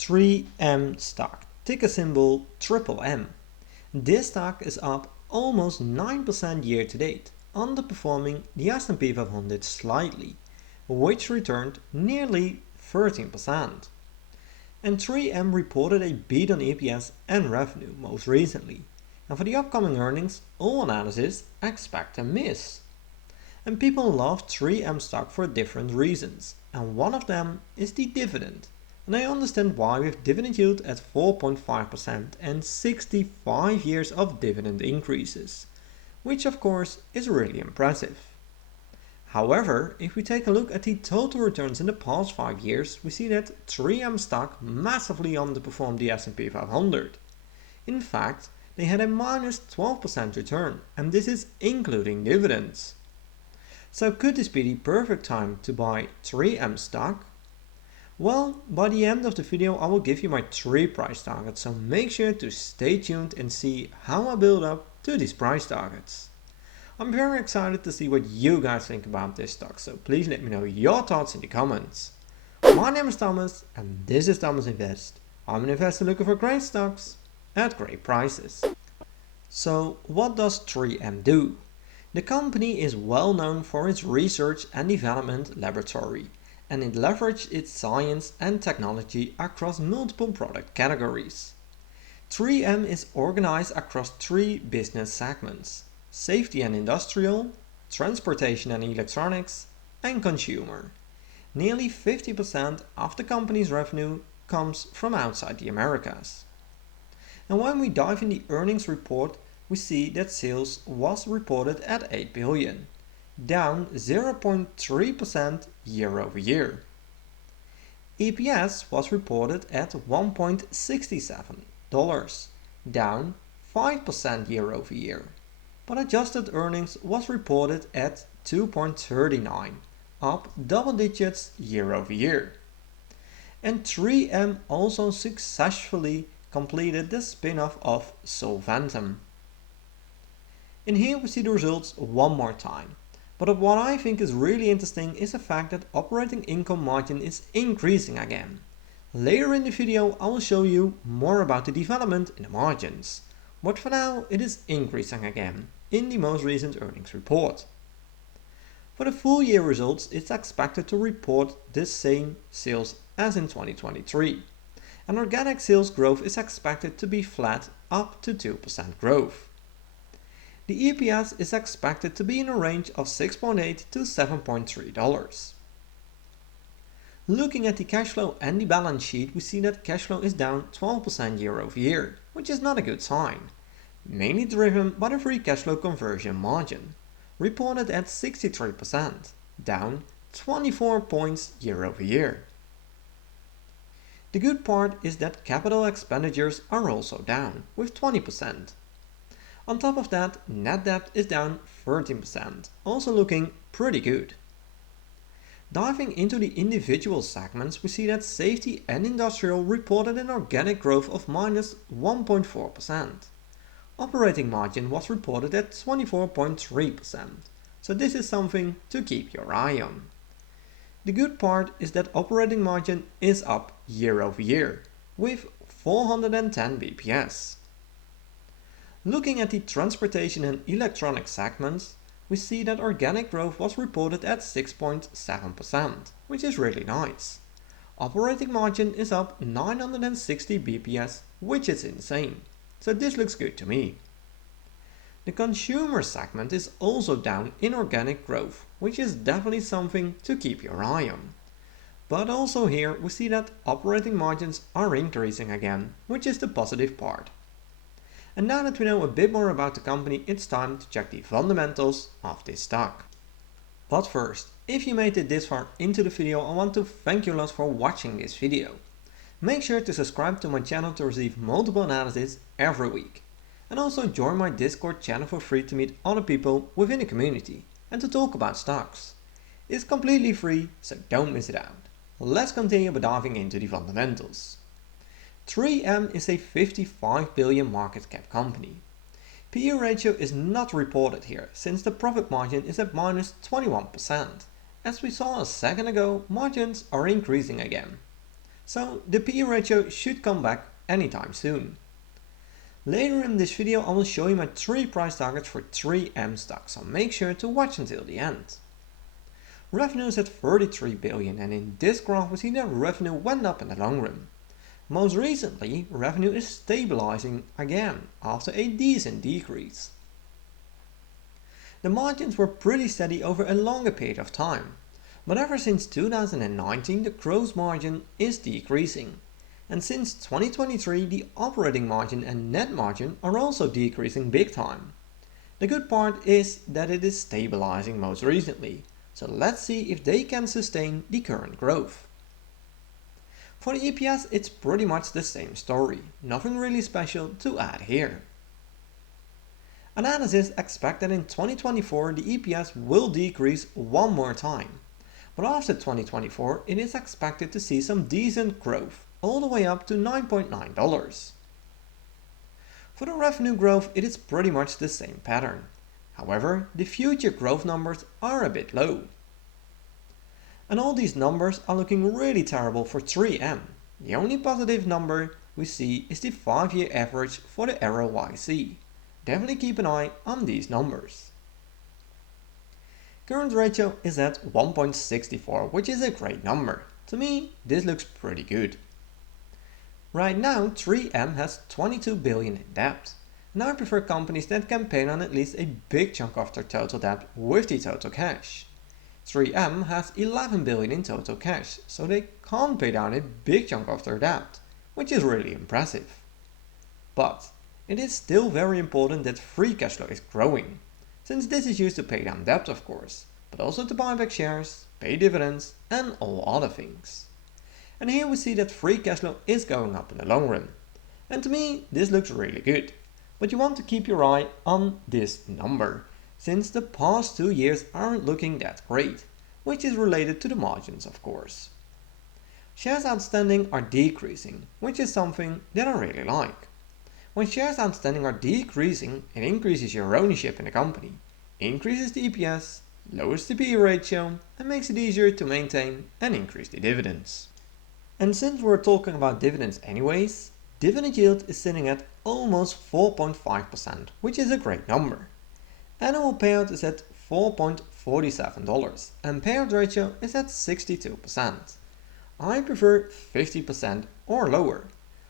3M stock, ticker symbol M. This stock is up almost 9% year to date, underperforming the S&P 500 slightly, which returned nearly 13%. And 3M reported a beat on EPS and revenue most recently, and for the upcoming earnings, all analysts expect a miss. And people love 3M stock for different reasons, and one of them is the dividend. And I understand why with dividend yield at 4.5% and 65 years of dividend increases, which of course is really impressive. However, if we take a look at the total returns in the past 5 years, we see that 3M stock massively underperformed the S&P 500. In fact, they had a minus 12% return, and this is including dividends. So could this be the perfect time to buy 3M stock? Well, by the end of the video I will give you my 3 price targets, so make sure to stay tuned and see how I build up to these price targets. I'm very excited to see what you guys think about this stock, so please let me know your thoughts in the comments. My name is Thomas and this is Thomas Invest. I'm an investor looking for great stocks at great prices. So what does 3M do? The company is well known for its research and development laboratory, and it leverages its science and technology across multiple product categories. 3M is organized across 3 business segments: safety and industrial, transportation and electronics, and consumer. Nearly 50% of the company's revenue comes from outside the Americas. And when we dive in the earnings report, we see that sales was reported at 8 billion, down 0.3% year over year. EPS was reported at $1.67, down 5% year over year, but adjusted earnings was reported at 2.39, up double digits year over year. And 3M also successfully completed the spin-off of Solventum. And here we see the results one more time. But what I think is really interesting is the fact that operating income margin is increasing again. Later in the video I will show you more about the development in the margins. But for now it is increasing again in the most recent earnings report. For the full year results it's expected to report the same sales as in 2023. And organic sales growth is expected to be flat up to 2% growth. The EPS is expected to be in a range of $6.8 to $7.3. Looking at the cash flow and the balance sheet, we see that cash flow is down 12% year over year, which is not a good sign. Mainly driven by the free cash flow conversion margin, reported at 63%, down 24 points year over year. The good part is that capital expenditures are also down, with 20%. On top of that, net debt is down 13%, also looking pretty good. Diving into the individual segments, we see that safety and industrial reported an organic growth of minus 1.4%. Operating margin was reported at 24.3%, so this is something to keep your eye on. The good part is that operating margin is up year over year, with 410 bps. Looking at the transportation and electronic segments, we see that organic growth was reported at 6.7%, which is really nice. Operating margin is up 960 bps, which is insane, so this looks good to me. The consumer segment is also down in organic growth, which is definitely something to keep your eye on. But also here we see that operating margins are increasing again, which is the positive part. And now that we know a bit more about the company, it's time to check the fundamentals of this stock. But first, if you made it this far into the video, I want to thank you a lot for watching this video. Make sure to subscribe to my channel to receive multiple analyses every week. And also join my Discord channel for free to meet other people within the community and to talk about stocks. It's completely free, so don't miss it out. Let's continue by diving into the fundamentals. 3M is a 55 billion market cap company. PE ratio is not reported here since the profit margin is at minus 21%. As we saw a second ago, margins are increasing again. so the PE ratio should come back anytime soon. Later in this video I will show you my 3 price targets for 3M stocks, so make sure to watch until the end. Revenue is at 33 billion and in this graph we see that revenue went up in the long run. Most recently, revenue is stabilizing again after a decent decrease. The margins were pretty steady over a longer period of time, but ever since 2019 the gross margin is decreasing. And since 2023 the operating margin and net margin are also decreasing big time. The good part is that it is stabilizing most recently, so let's see if they can sustain the current growth. For the EPS it's pretty much the same story, nothing really special to add here. Analysts expect that in 2024 the EPS will decrease one more time, but after 2024 it is expected to see some decent growth, all the way up to $9.9. For the revenue growth it is pretty much the same pattern. However, the future growth numbers are a bit low. And all these numbers are looking really terrible for 3M. The only positive number we see is the 5-year average for the ROIC. Definitely keep an eye on these numbers. Current ratio is at 1.64, which is a great number. To me, this looks pretty good. Right now, 3M has 22 billion in debt, and I prefer companies that can pay down at least a big chunk of their total debt with the total cash. 3M has 11 billion in total cash, so they can't pay down a big chunk of their debt, which is really impressive. But it is still very important that free cash flow is growing, since this is used to pay down debt of course, but also to buy back shares, pay dividends and all other things. And here we see that free cash flow is going up in the long run. And to me this looks really good, but you want to keep your eye on this number, since the past 2 years aren't looking that great, which is related to the margins of course. Shares outstanding are decreasing, which is something that I really like. When shares outstanding are decreasing, it increases your ownership in the company, increases the EPS, lowers the PE ratio and makes it easier to maintain and increase the dividends. And since we're talking about dividends anyways, dividend yield is sitting at almost 4.5%, which is a great number. Annual payout is at $4.47 and payout ratio is at 62%. I prefer 50% or lower.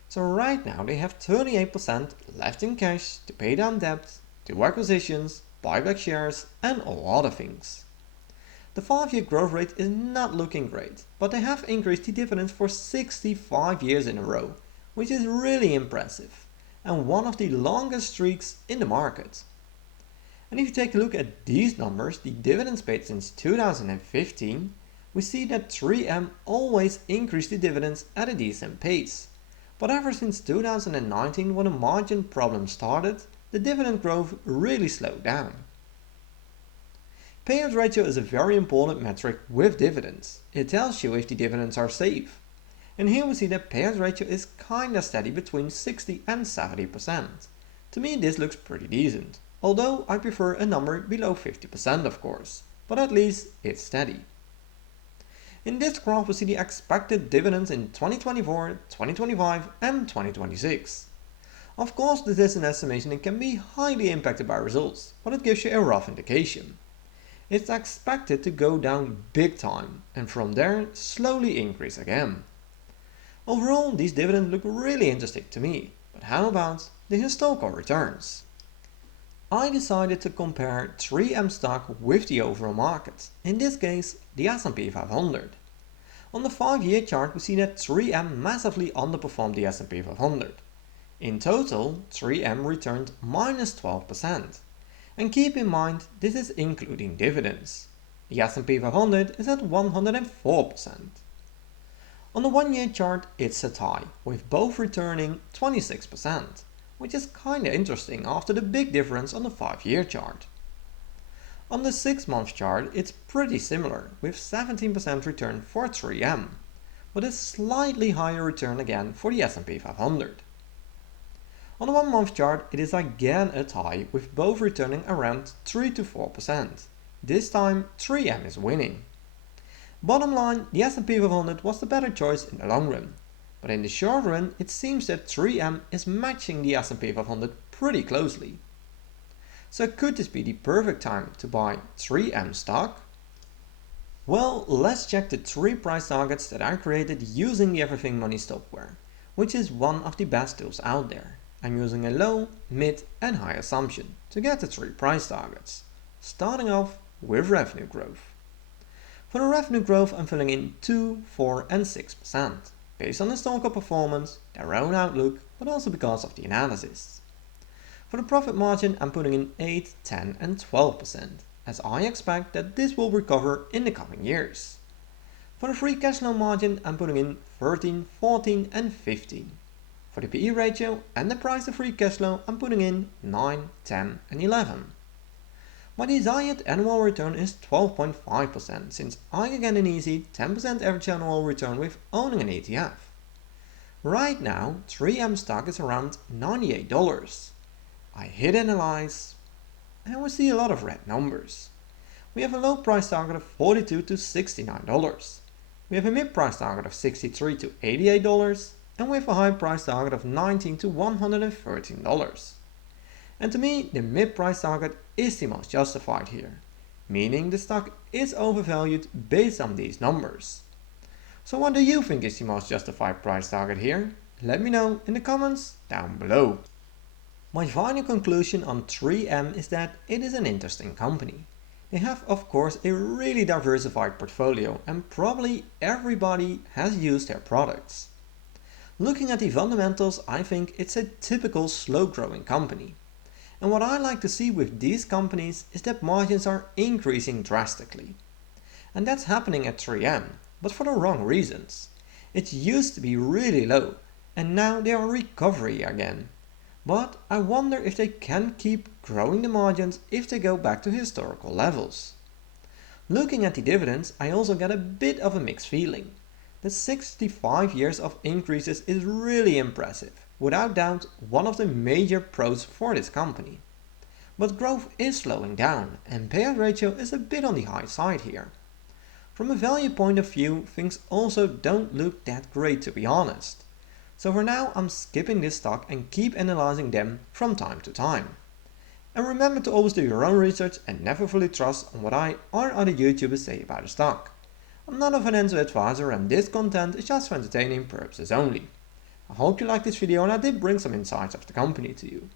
So right now they have 38% left in cash to pay down debt, do acquisitions, buy back shares and all other things. The 5-year growth rate is not looking great, but they have increased the dividends for 65 years in a row, which is really impressive, and one of the longest streaks in the market. And if you take a look at these numbers, the dividends paid since 2015, we see that 3M always increased the dividends at a decent pace. But ever since 2019, when a margin problem started, the dividend growth really slowed down. Payout ratio is a very important metric with dividends. It tells you if the dividends are safe. And here we see that payout ratio is kinda steady between 60 and 70%. To me this looks pretty decent, although I prefer a number below 50% of course, but at least it's steady. In this graph we see the expected dividends in 2024, 2025 and 2026. Of course this is an estimation and can be highly impacted by results, but it gives you a rough indication. It's expected to go down big time and from there slowly increase again. Overall these dividends look really interesting to me, but how about the historical returns? I decided to compare 3M stock with the overall market, in this case the S&P 500. On the 5-year chart we see that 3M massively underperformed the S&P 500. In total 3M returned minus 12%. And keep in mind this is including dividends. The S&P 500 is at 104%. On the 1-year chart it's a tie, with both returning 26%, which is kinda interesting after the big difference on the 5-year chart. On the 6-month chart it's pretty similar, with 17% return for 3M, but a slightly higher return again for the S&P 500. On the 1-month chart it is again a tie, with both returning around 3 to 4%. This time 3M is winning. Bottom line, the S&P 500 was the better choice in the long run, but in the short run it seems that 3M is matching the S&P 500 pretty closely. So could this be the perfect time to buy 3M stock? Well, let's check the 3 price targets that I created using the Everything Money software, which is one of the best tools out there. I'm using a low, mid and high assumption to get the 3 price targets, starting off with revenue growth. For the revenue growth I'm filling in 2, 4 and 6%, based on historical performance, their own outlook, but also because of the analysis. For the profit margin I'm putting in 8, 10 and 12%, as I expect that this will recover in the coming years. For the free cash flow margin I'm putting in 13, 14 and 15. For the PE ratio and the price of free cash flow I'm putting in 9, 10 and 11. My desired annual return is 12.5% since I can get an easy 10% average annual return with owning an ETF. Right now 3M stock is around $98. I hit analyze and we see a lot of red numbers. We have a low price target of $42 to $69. We have a mid price target of $63 to $88 and we have a high price target of $19 to $113. And to me the mid price target is the most justified here, meaning the stock is overvalued based on these numbers. So what do you think is the most justified price target here? Let me know in the comments down below. My final conclusion on 3M is that it is an interesting company. They have of course a really diversified portfolio and probably everybody has used their products. Looking at the fundamentals, I think it's a typical slow growing company. And what I like to see with these companies is that margins are increasing drastically. And that's happening at 3M, but for the wrong reasons. It used to be really low and now they are recovering again. But I wonder if they can keep growing the margins if they go back to historical levels. Looking at the dividends, I also get a bit of a mixed feeling. The 65 years of increases is really impressive, without doubt one of the major pros for this company. But growth is slowing down and payout ratio is a bit on the high side here. From a value point of view, things also don't look that great to be honest. So for now I'm skipping this stock and keep analyzing them from time to time. And remember to always do your own research and never fully trust on what I or other YouTubers say about a stock. I'm not a financial advisor and this content is just for entertaining purposes only. I hope you liked this video and I did bring some insights of the company to you.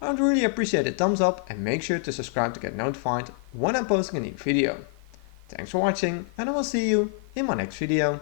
I would really appreciate a thumbs up and make sure to subscribe to get notified when I'm posting a new video. Thanks for watching and I will see you in my next video.